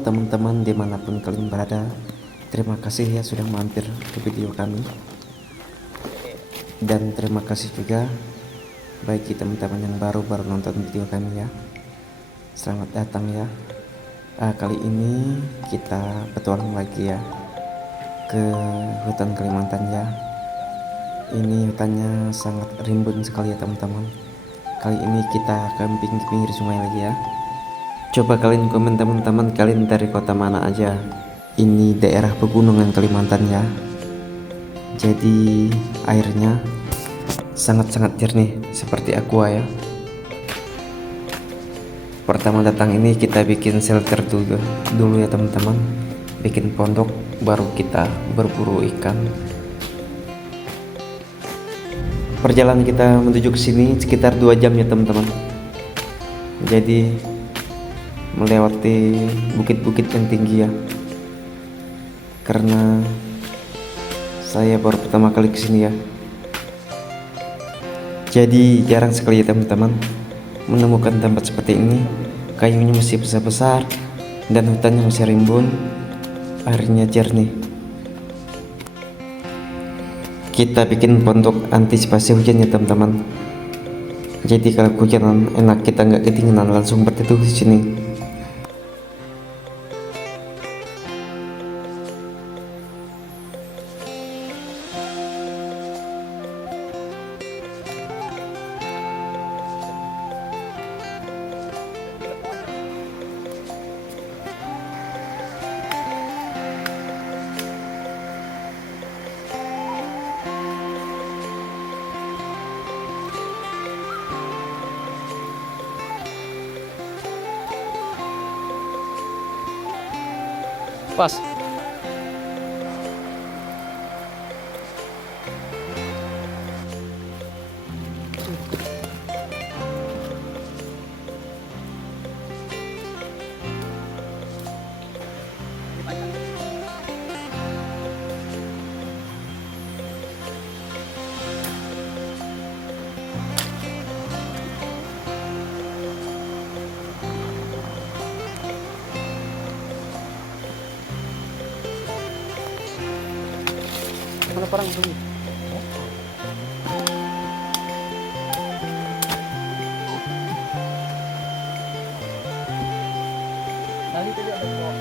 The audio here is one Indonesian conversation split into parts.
teman-teman dimanapun kalian berada. Terima kasih ya sudah mampir ke video kami. Dan terima kasih juga bagi teman-teman yang baru nonton video kami ya. Selamat datang ya. Kali ini kita petualang lagi ya ke hutan Kalimantan ya. Ini hutannya sangat rimbun sekali ya teman-teman. Kali ini kita camping di pinggir sungai lagi ya. Coba kalian komen teman-teman, kalian dari kota mana aja. Ini daerah pegunungan Kalimantan ya. Jadi airnya sangat-sangat jernih seperti aqua ya. Pertama datang ini kita bikin shelter dulu ya teman-teman. Bikin pondok, baru kita berburu ikan. Perjalanan kita menuju ke sini sekitar 2 jam ya teman-teman. Jadi melewati bukit-bukit yang tinggi ya. Karena saya baru pertama kali kesini ya. Jadi jarang sekali ya teman-teman menemukan tempat seperti ini. Kayunya masih besar-besar dan hutannya masih rimbun, airnya jernih. Kita bikin pondok antisipasi hujan ya teman-teman. Jadi kalau hujan enak, kita nggak kedinginan, langsung berteduh di sini. Pas. Mana parang bunyi? Tadi tadi ada kok.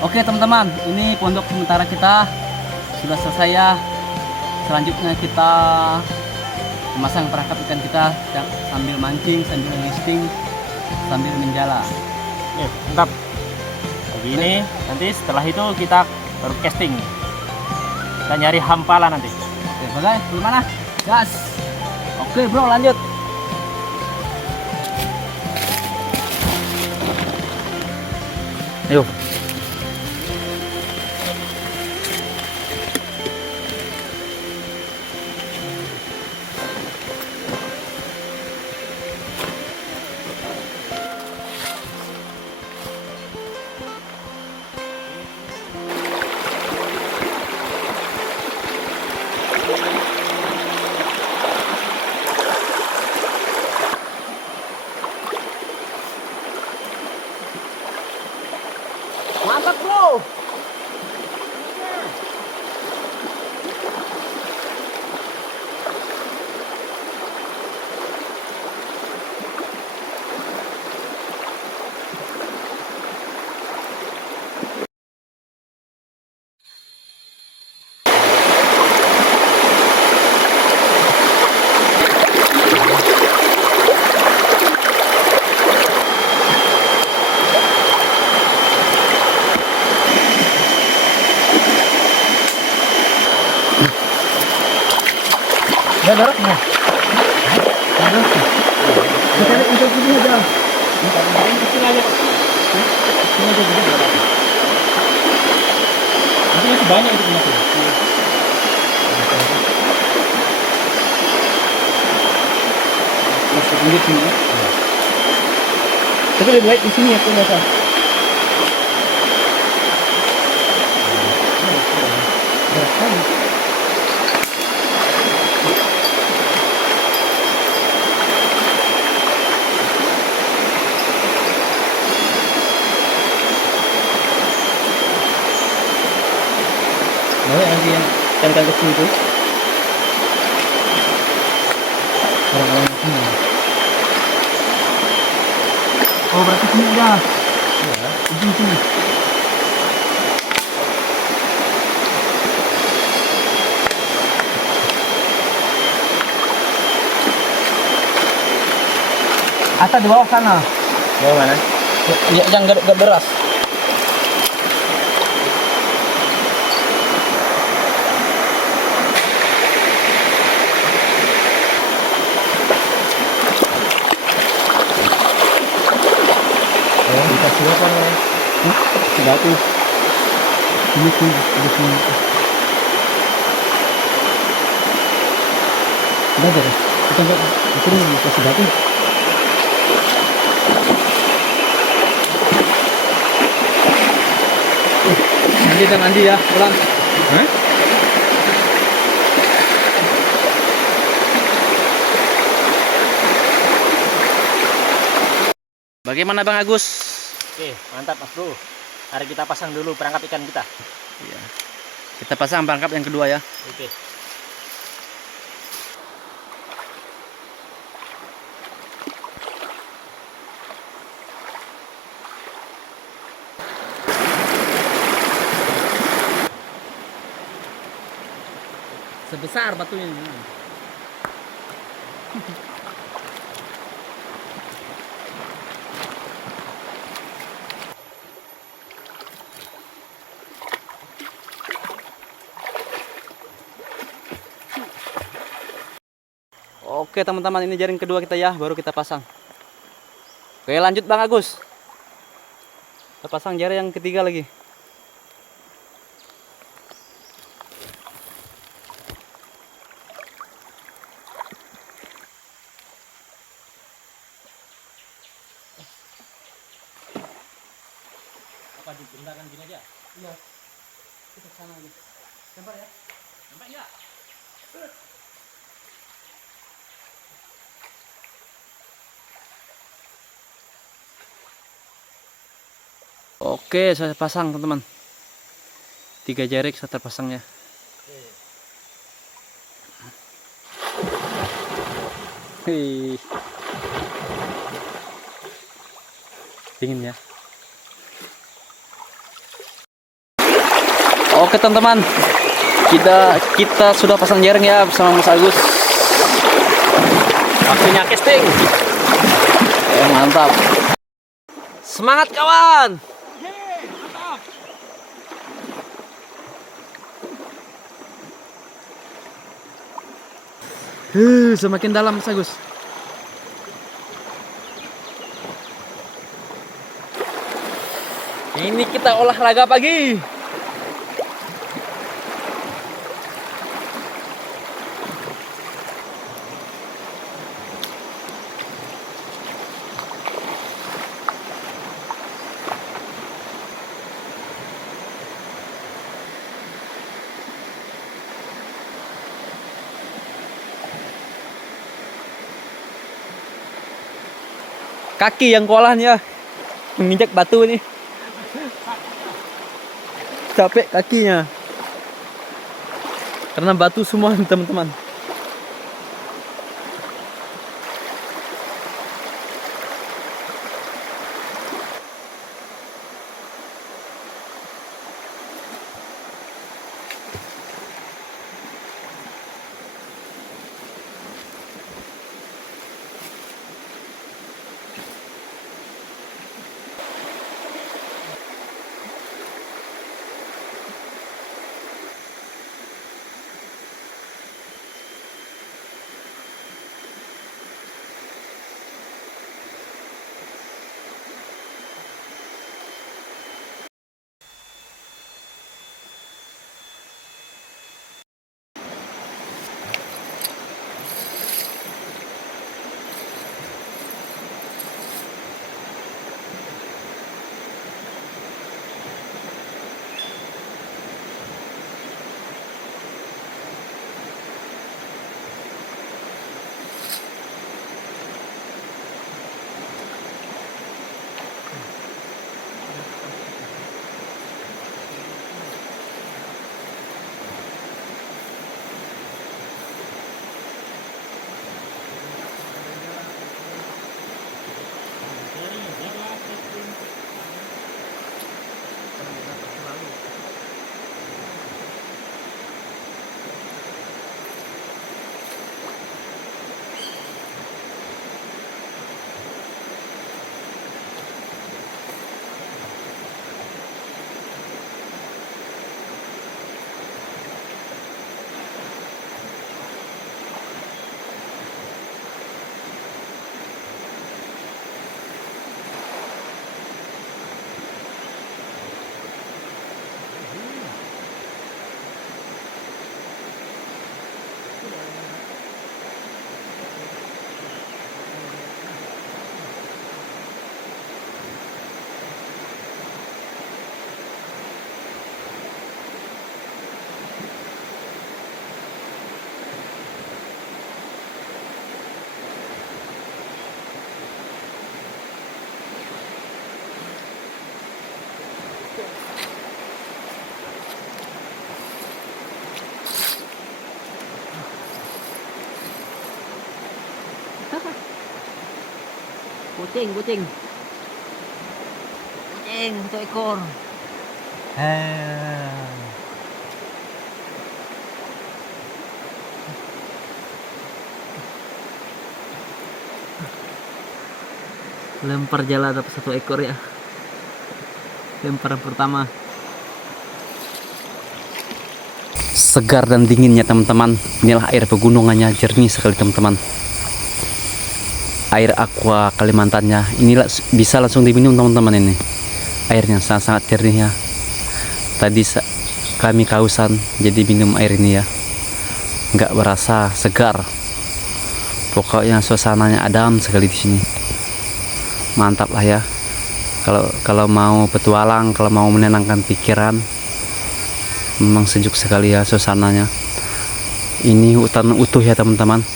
Oke teman-teman, ini pondok sementara kita sudah selesai ya. Selanjutnya kita memasang perangkap ikan kita sambil mancing, sambil listing, sambil menjala. Mantap. Begini, nanti setelah itu kita baru casting. Kita nyari hampala nanti. Oke, bagai, gimana? Gas. Oke bro, lanjut. Ayo. Udah beres semua. Kita lihat untuk ini aja. Kecil aja. Ini aja gede berapa? Nanti masih banyak itu masih. Masih lanjut semua. Tapi lebih baik di sini aku rasa. Berat kali. Mau nanti yang cangkang kecil itu. Orang-orang sini. Oh berarti sini aja. Iya. Ujung sini. Atau di bawah sana. Bawah mana? Ya, yang gak beras. Oh, dikasih apa namanya? Sebatu. Ini sini. Udah beres. Kita enggak kasih batu. Andi dan Andi ya, pulang. Hah? Bagaimana Bang Agus? Oke, mantap Mas Bro. Mari kita pasang dulu perangkap ikan kita. Iya. Kita pasang perangkap yang kedua ya. Oke. Sebesar batunya. Oke teman-teman, ini jaring kedua kita ya, baru kita pasang. Oke lanjut Bang Agus. Kita pasang jaring yang ketiga lagi. Apa dibentangkan gini aja? Iya. Kita sana aja. Sampai ya. Sampai ya. Oke, saya pasang teman-teman. 3 jaring saya terpasangnya. Hei. Dingin ya. Oke teman-teman, kita sudah pasang jaring ya bersama Mas Agus. Waktunya casting. Mantap. Semangat kawan. Semakin dalam Mas Agus. Ini kita olahraga pagi. Kaki yang kewalahan ya, menginjak batu nih. Capek kakinya karena batu semua teman-teman. Kucing, kucing. Kucing, 1 ekor. Lempar jala dapat 1 ekor ya. Lemparan pertama. Segar dan dinginnya teman-teman. Inilah air pegunungannya, jernih sekali teman-teman. Air aqua Kalimantannya inilah bisa langsung diminum teman-teman. Ini airnya sangat-sangat jernih ya. Tadi kami kehausan jadi minum air ini ya, nggak berasa, segar. Pokoknya suasananya adem sekali di sini. Mantap lah ya. Kalau mau petualang, kalau mau menenangkan pikiran, memang sejuk sekali ya suasananya. Ini hutan utuh ya teman-teman.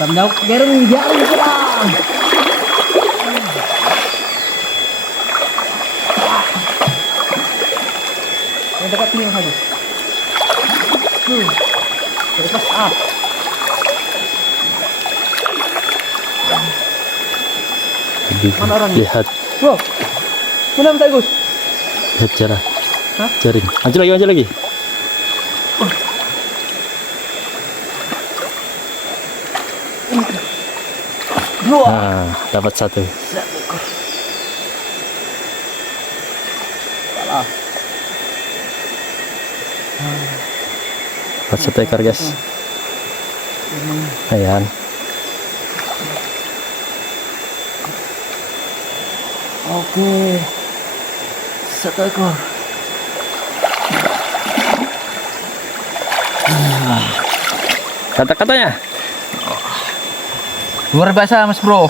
Tandau gerung jauh kurang. Yang dekat sini habis. Terlepas up. Mana orang? Lihat. Wow. Mana Mas Agus? Lihat cara. Hah? Jaring. Maju lagi. Nah, dapat 1. Dapat 1 ekor guys. Ayan. Oke. 1 ekor. Kata-katanya. Luar biasa Mas Bro.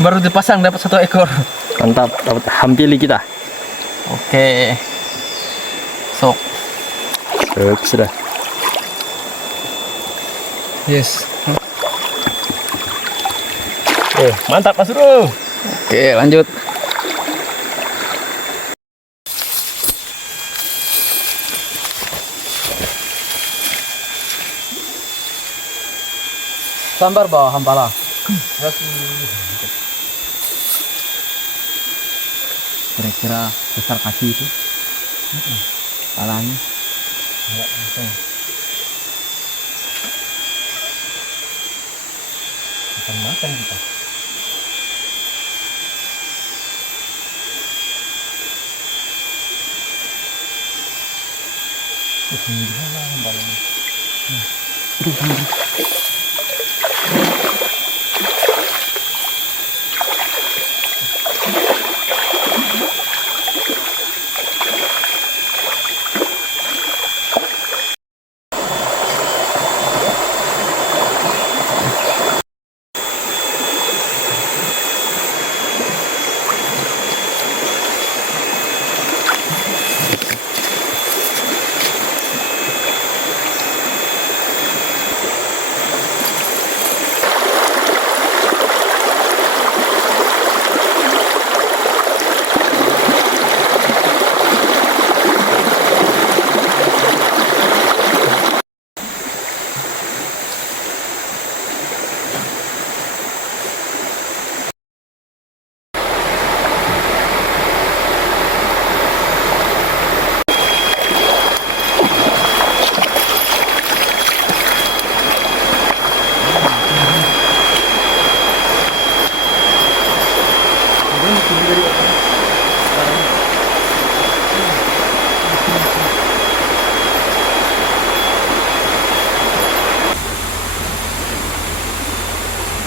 Baru dipasang dapat 1 ekor. Mantap, dapat hampili kita. Oke. Sok. Sudah. Yes. Mantap Mas Bro. Oke, lanjut. Sambar bawah hampala. Kira-kira besar kaki itu palanya. Akan makan kita. Ini gimana hambalanya?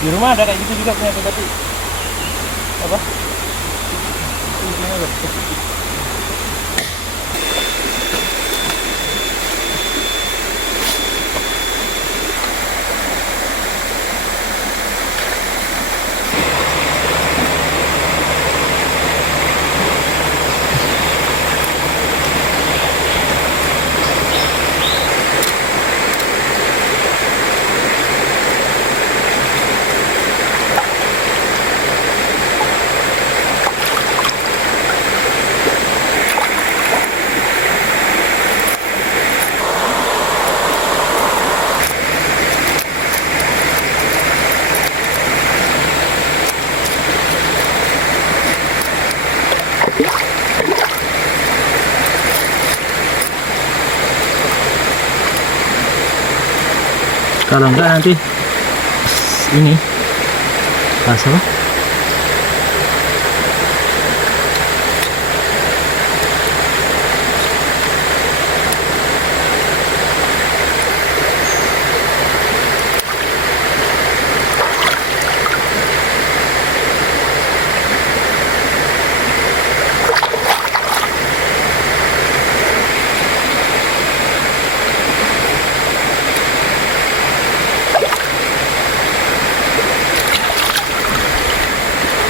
Di rumah ada kayak gitu juga punya aku, tapi apa? Kalau enggak nanti ini apa?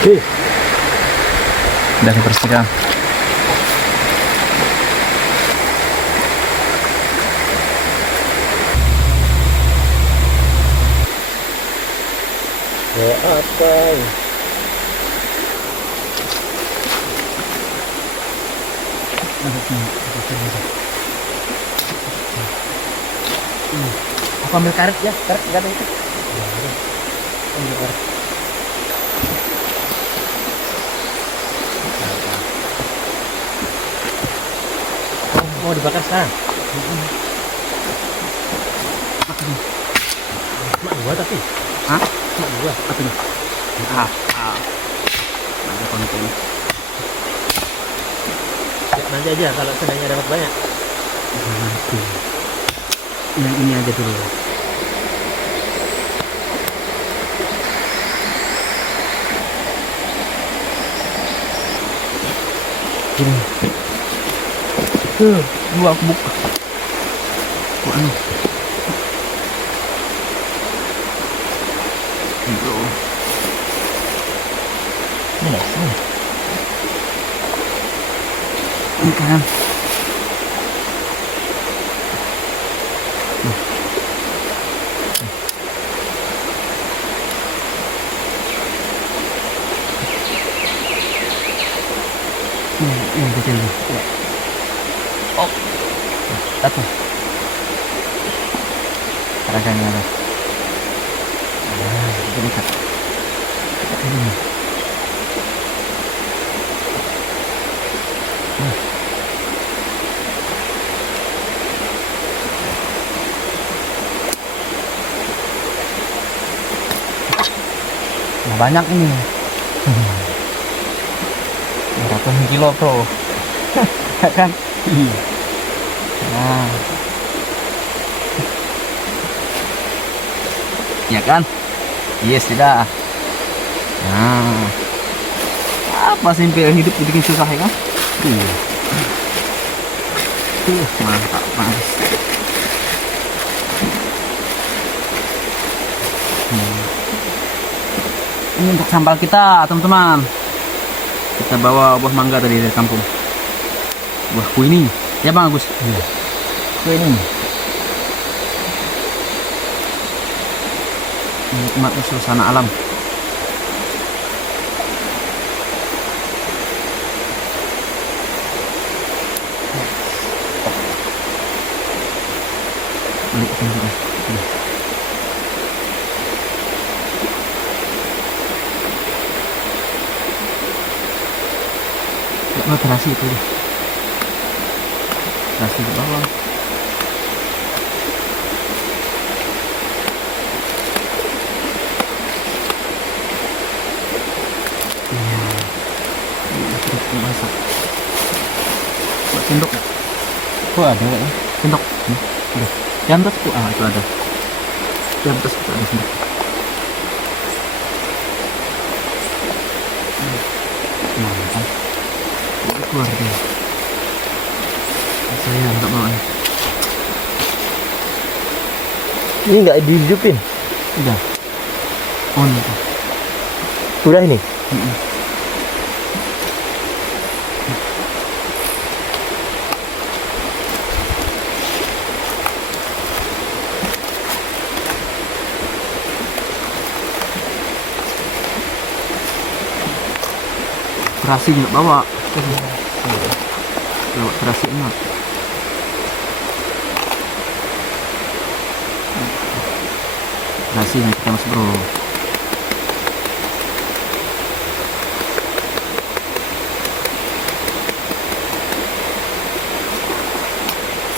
Oke. Udah dibersihkan. Ya apa? Aku ambil karet ya, karet nggak ada itu. Ambil karet. Oh, dibakar sekarang? Mak gua tapi. Hah? Mak gua. Apa nih? Ada konten. Ya, nanti aja kalau seandainya dapat banyak. Nanti. Yang ini aja dulu. Ini. Dua aku buka. Ini. Ini kan. Ini kecil nih. Oh, satu. Rasanya apa? Ini dekat. Ini. Nah, banyak ini. Berapa kilo bro? Ya kan? Nah, ya kan? Yes, tidak. Nah, apa simpel hidup dibikin susah ya kan? Mantap, mas. Ini untuk sambal kita, teman-teman. Kita bawa buah mangga tadi dari kampung. Buah kuning. Ya Bang Agus? Iya. Kuning. Nikmat suasana alam. Balik ke sini. Oh, terasi itu deh. Terasi ke bawah. Iya. Ini sudah masak. Buat sendok ya? Oh ada ya? Sendok. Ada. Di atas tuh, itu ada. Di atas itu ada sendok. keluar dia. Saya nggak mau. Ini nggak dihidupin. Udah. On itu. Udah ini. Terasi nggak bawa. Bawa terasi enak. Terasinya kita mas bro.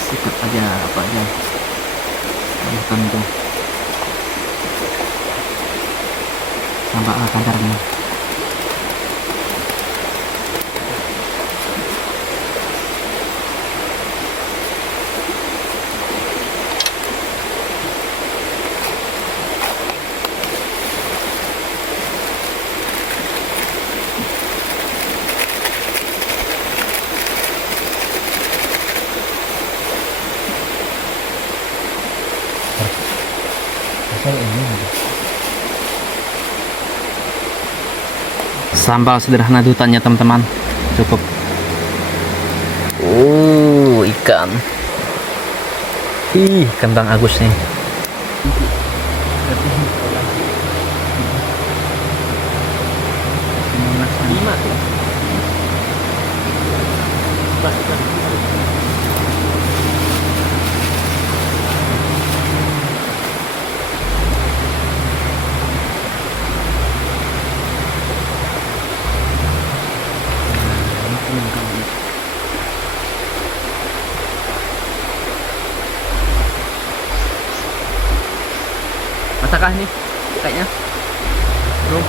Sikat aja apa aja. Bukan itu. Tambah kadarnya. Sambal sederhana di hutannya teman-teman, cukup. Ikan. Ikan Bang Agus nih. Masakah ini? Kayaknya. Belum.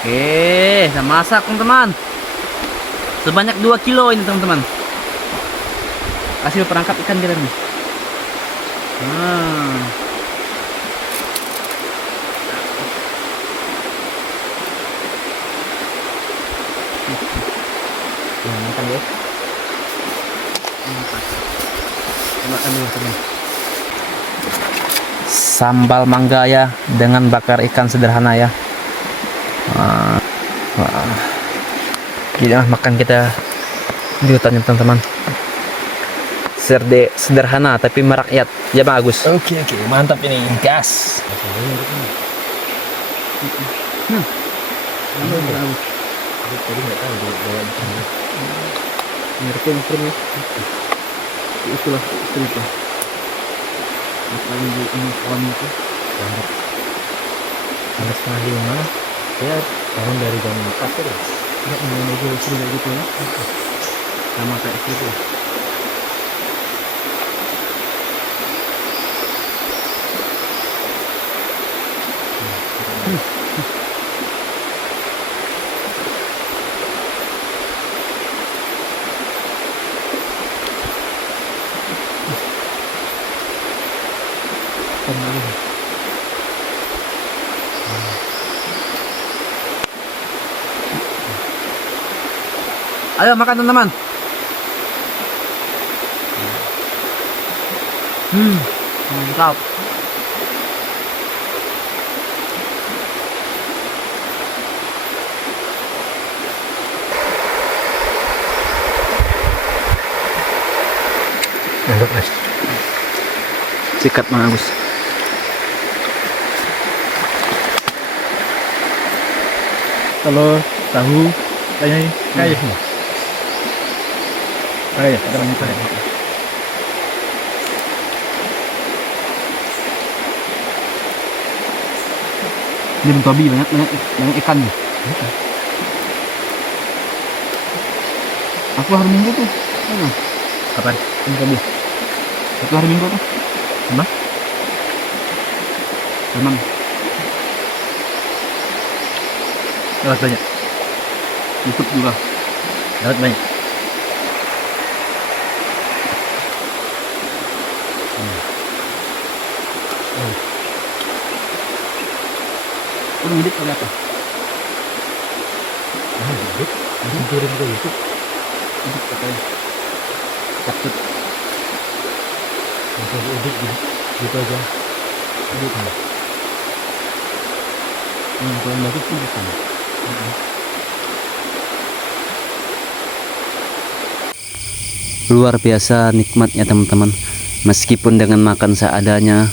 Oke, kita masak teman-teman. Sebanyak 2 kilo ini teman-teman. Hasil perangkap ikan kita nih. Makan ya. Sambal mangga ya, dengan bakar ikan sederhana ya. Kita makan kita di hutannya teman-teman. Sederhana tapi merakyat ya Bang Agus. Oke, mantap ini. Gas. Tadi nggak tahu dia bawa di sini. Ngerti itulah cerita. Apa yang di ini kawan itu? Jam 4:30. Ya bangun dari jam 4 terus. Enggak mau aja cerita gitu ya. Sama kayak gitu. Ayo makan teman-teman. Mantap. Mantap, Mas. Sikat Bang Agus. Telur, tahu, kayak semua. Kayak ada banyak kayak. Di Bentabi banyak ikan nih. Aku hari Minggu tuh. Kapan? Bentabi. Aku hari Minggu tuh. Emang? Emang. Dapat banyak. YouTube juga. Dapat banyak. Kurang hidup atau apa? Hidup. Turun ke YouTube. Hidup katanya. Capcus. Masih hidup gitu aja. Hidup. Kalau bagus tuh bukan. Luar biasa nikmatnya teman-teman. Meskipun dengan makan seadanya,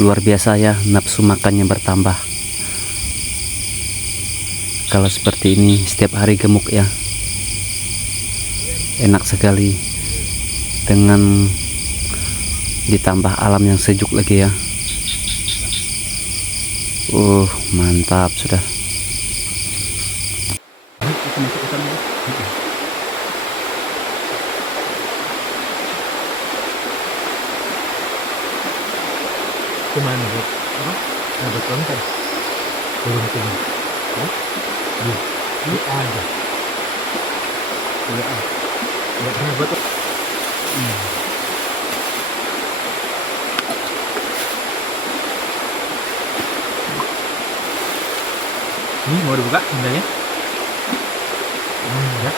luar biasa ya, nafsu makannya bertambah. Kalau seperti ini setiap hari gemuk ya, enak sekali. Dengan ditambah alam yang sejuk lagi ya, mantap sudah. Kemana buat apa? Ada konten. Turun. Ini ada. Nggak pernah buat. Ini mau dibuka sendalnya? Enggak.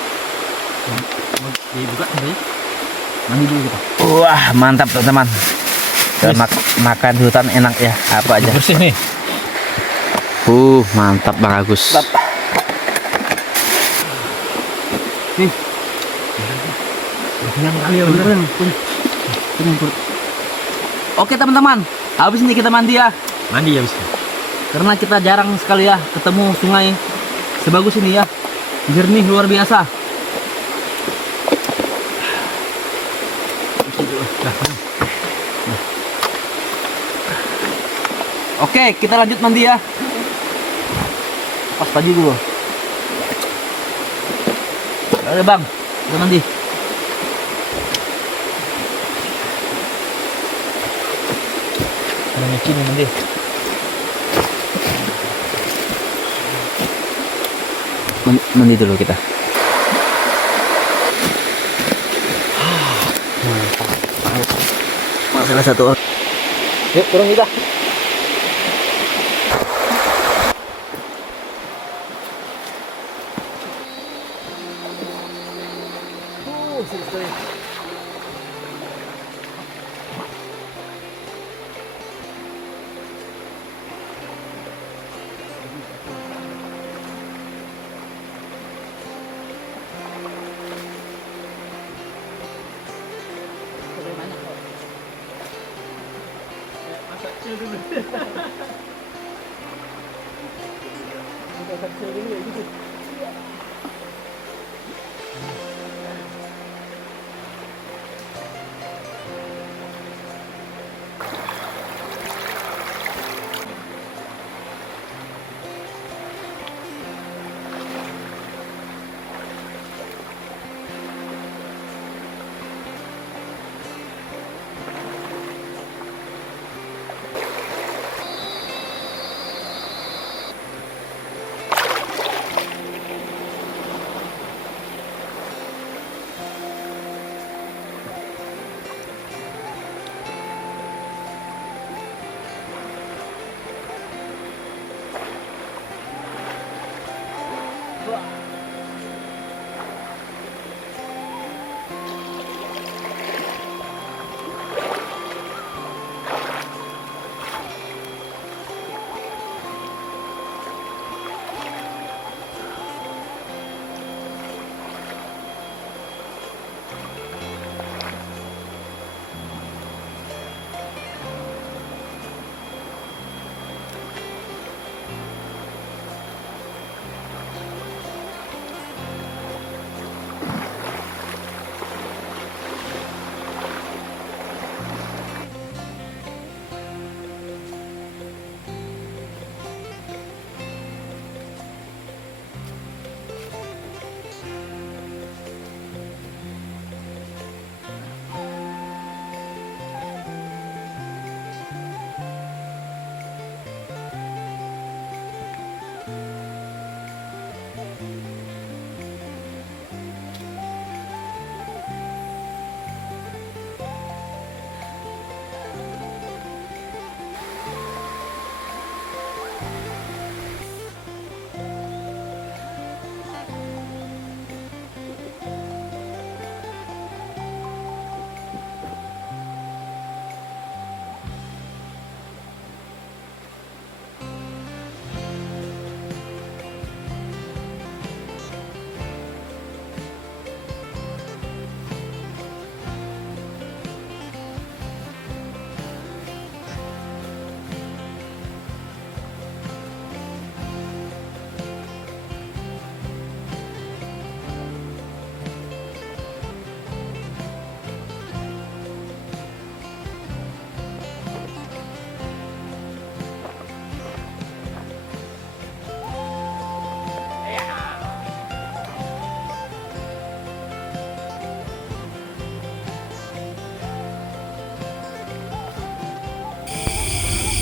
Mau dibuka sendalnya? Mandi dulu kita. Wah, mantap teman-teman. Makan di hutan enak ya, apa aja. Bersih nih. Mantap Bang Agus. Nih, Kenyang kali ya bener. Oke teman-teman, habis ini kita mandi ya. Mandi ya bisa. Karena kita jarang sekali ya ketemu sungai sebagus ini ya. Jernih luar biasa. Oke, kita lanjut mandi ya. Pas baju dulu. Ada bang, kita mandi. Ada nyuci nih mandi. Mandi dulu kita. Masalah satu orang. Yuk turun kita.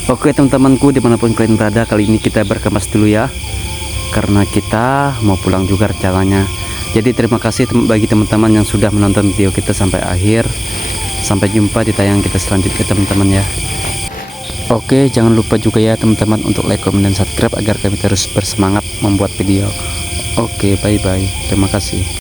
Oke teman-temanku, dimanapun kalian berada, kali ini kita berkemas dulu ya, karena kita mau pulang juga rencananya. Jadi terima kasih bagi teman-teman yang sudah menonton video kita sampai akhir. Sampai jumpa di tayangan kita selanjutnya teman-teman ya. Oke, jangan lupa juga ya teman-teman untuk like, komen, dan subscribe agar kami terus bersemangat membuat video. Oke, bye bye, terima kasih.